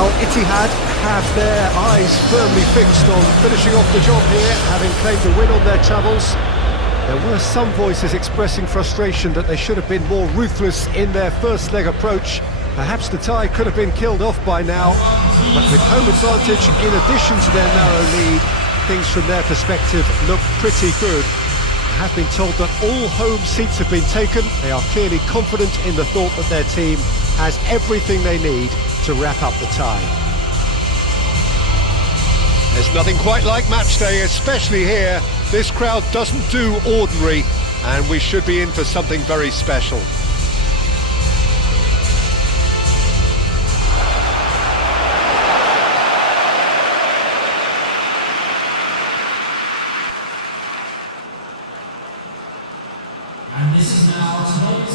Al-Ittihad have their eyes firmly fixed on finishing off the job here, having claimed a win on their travels. There were some voices expressing frustration that they should have been more ruthless in their first leg approach. Perhaps the tie could have been killed off by now, but with home advantage in addition to their narrow lead, things from their perspective look pretty good. I have been told that all home seats have been taken. They are clearly confident in the thought that their team has everything they need to wrap up the tie. There's nothing quite like match day, especially here. This crowd doesn't do ordinary, and we should be in for something very special.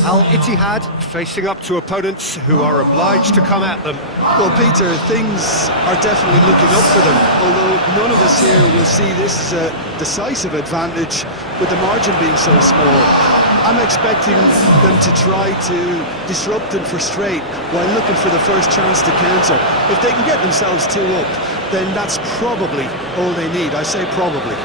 Al-Ittihad facing up to opponents who are obliged to come at them. Well, Peter, things are definitely looking up for them, although none of us here will see this as a decisive advantage with the margin being so small. I'm expecting them to try to disrupt and frustrate while looking for the first chance to counter. If they can get themselves 2 up, then that's probably all they need. I say probably.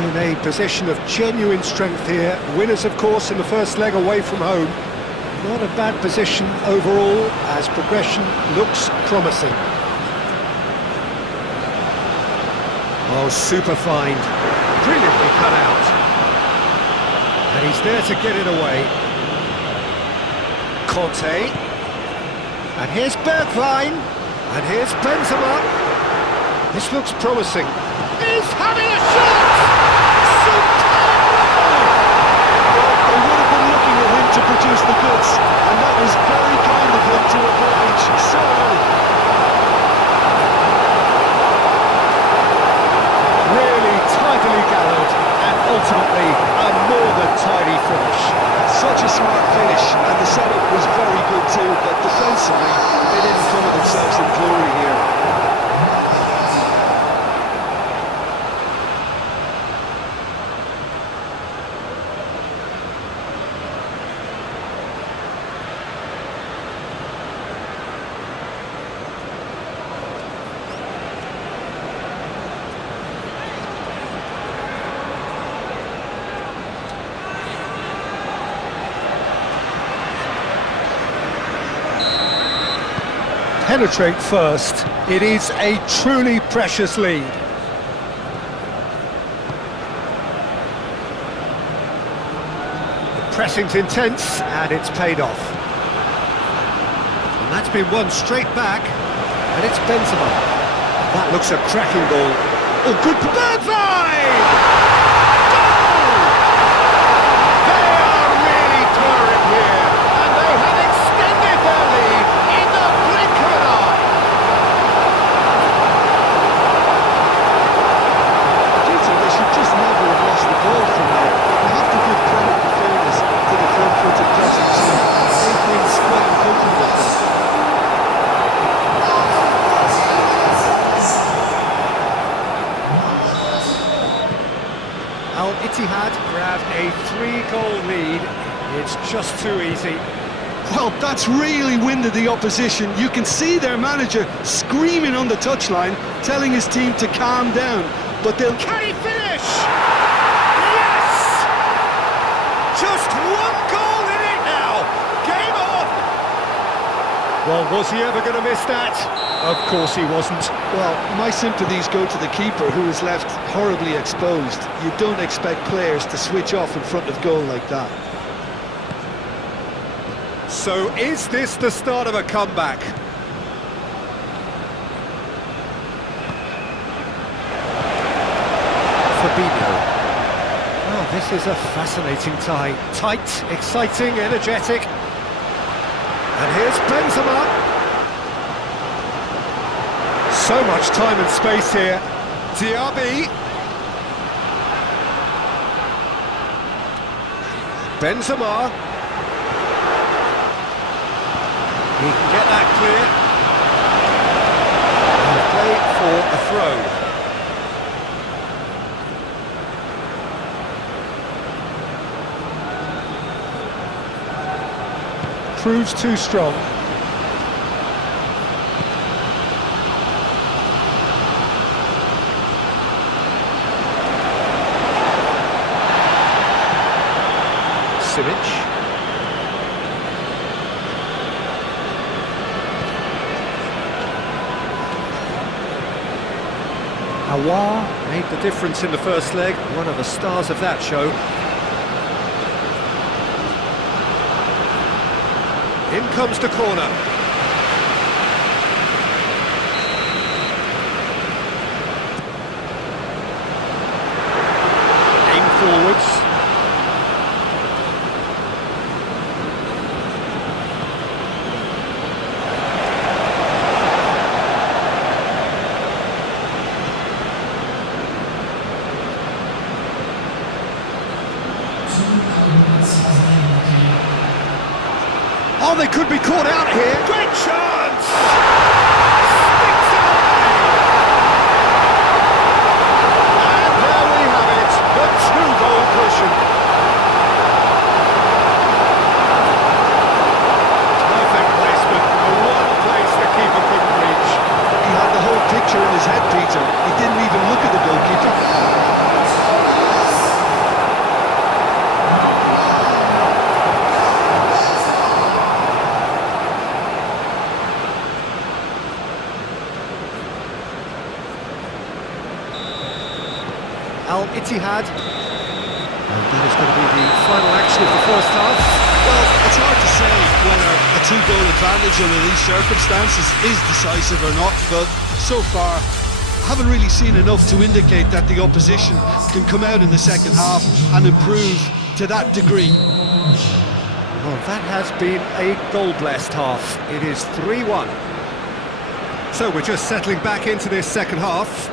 In a position of genuine strength here. Winners, of course, in the first leg away from home. Not a bad position overall, as progression looks promising. Oh, super find. Brilliantly cut out. And he's there to get it away. Conte. And here's Bergwijn. And here's Benzema. This looks promising. He's having a shot! To produce the goods, and that was very kind of him to oblige so early. Really tidily gathered, and ultimately a more than tidy finish. Such a smart finish, and the setup was very good too, but defensively they didn't cover themselves in glory here. Penetrate first. It is a truly precious lead. The pressing's intense and it's paid off. And that's been won straight back, and it's Benzema. That looks a cracking goal. Oh, good Bergwijn! Al-Ittihad grab a 3-goal lead. It's just too easy. Well, that's really winded the opposition. You can see their manager screaming on the touchline, telling his team to calm down. But they'll... Can he finish? Yes! Just 1 goal in it now. Game on! Well, was he ever going to miss that? Of course he wasn't. Well, my sympathies go to the keeper, who is left horribly exposed. You don't expect players to switch off in front of goal like that. So is this the start of a comeback? Fabinho. Well, this is a fascinating tie. Tight, exciting, energetic. And here's Benzema. So much time and space here. Diaby. Benzema. He can get that clear. And play for a throw. Proves too strong. Simic. Aouar made the difference in the first leg, one of the stars of that show. In comes the corner. Aim forwards. Oh, they could be caught out here. Great chance! Sticks it away! And there we have it, the two-goal cushion. Perfect placement, the one place the keeper couldn't reach. He had the whole picture in his head, Peter. He didn't even look at the goalkeeper. Al-Ittihad, and that is going to be the final action of the first half. Well, it's hard to say whether a two-goal advantage under these circumstances is decisive or not, but so far I haven't really seen enough to indicate that the opposition can come out in the second half and improve to that degree. Well, that has been a goal-blessed half. It is 3-1. So we're just settling back into this second half.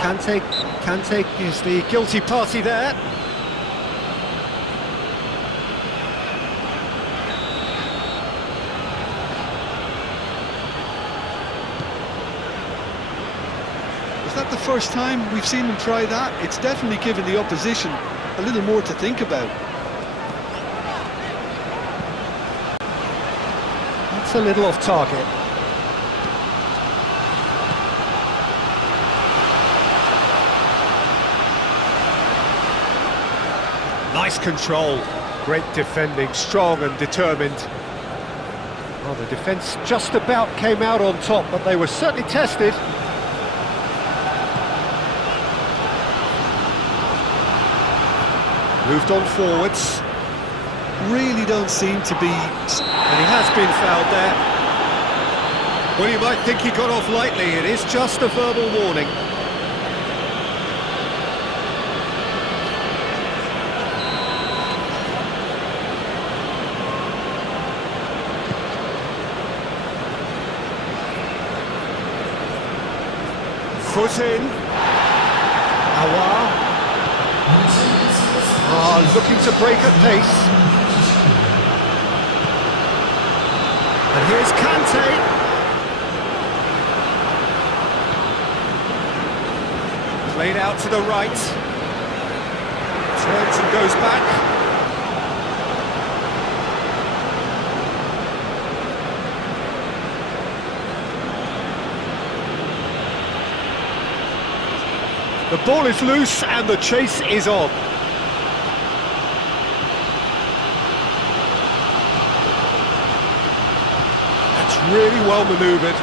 Kante is the guilty party there. Is that the first time we've seen them try that? It's definitely given the opposition a little more to think about. That's a little off target. Nice control, great defending, strong and determined. Well, the defence just about came out on top, but they were certainly tested. Moved on forwards. Really don't seem to be... And he has been fouled there. Well, you might think he got off lightly. It is just a verbal warning. Foot in. Aouar. Looking to break at pace. And here's Kante. Played out to the right. Turns and goes back. The ball is loose and the chase is on. That's really well manoeuvred.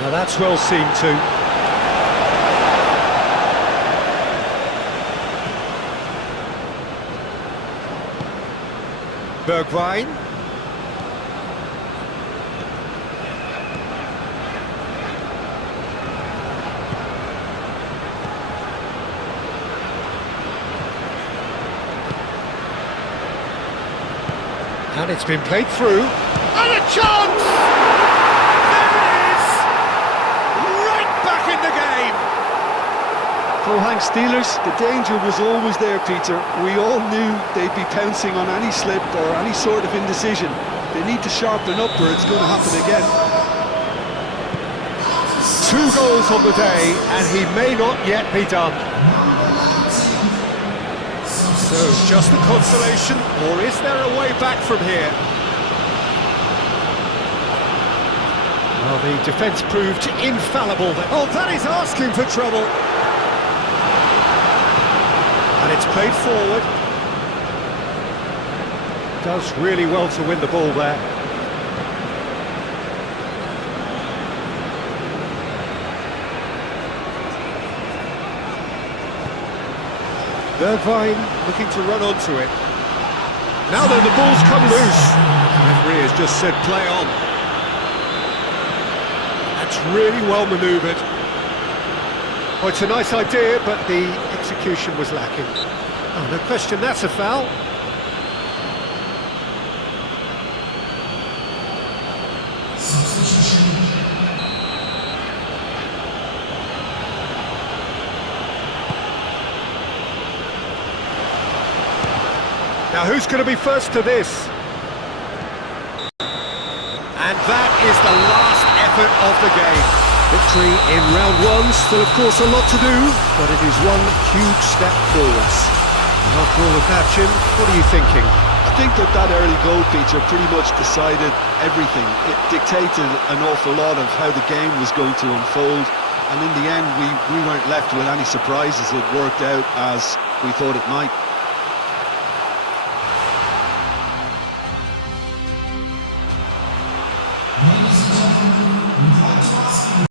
Now that's well seen too. Bergwijn. And it's been played through. And a chance! There it is! Right back in the game! Full-hang Steelers, the danger was always there, Peter. We all knew they'd be pouncing on any slip or any sort of indecision. They need to sharpen up or it's going to happen again. 2 goals on the day, and he may not yet be done. So, just a consolation, or is there a way back from here? Well, the defence proved infallible. Oh, that is asking for trouble. And it's played forward. Does really well to win the ball there. Bergwijn looking to run onto it. Now then, the ball's come loose. The referee has just said play on. That's really well manoeuvred. Well, it's a nice idea, but the execution was lacking. Oh, no question, that's a foul. Now, who's going to be first to this? And that is the last effort of the game. Victory in round 1, still of course a lot to do, but it is one huge step forwards. And after all of that, Jim, what are you thinking? I think that early goal, Peter, pretty much decided everything. It dictated an awful lot of how the game was going to unfold, and in the end we weren't left with any surprises. It worked out as we thought it might.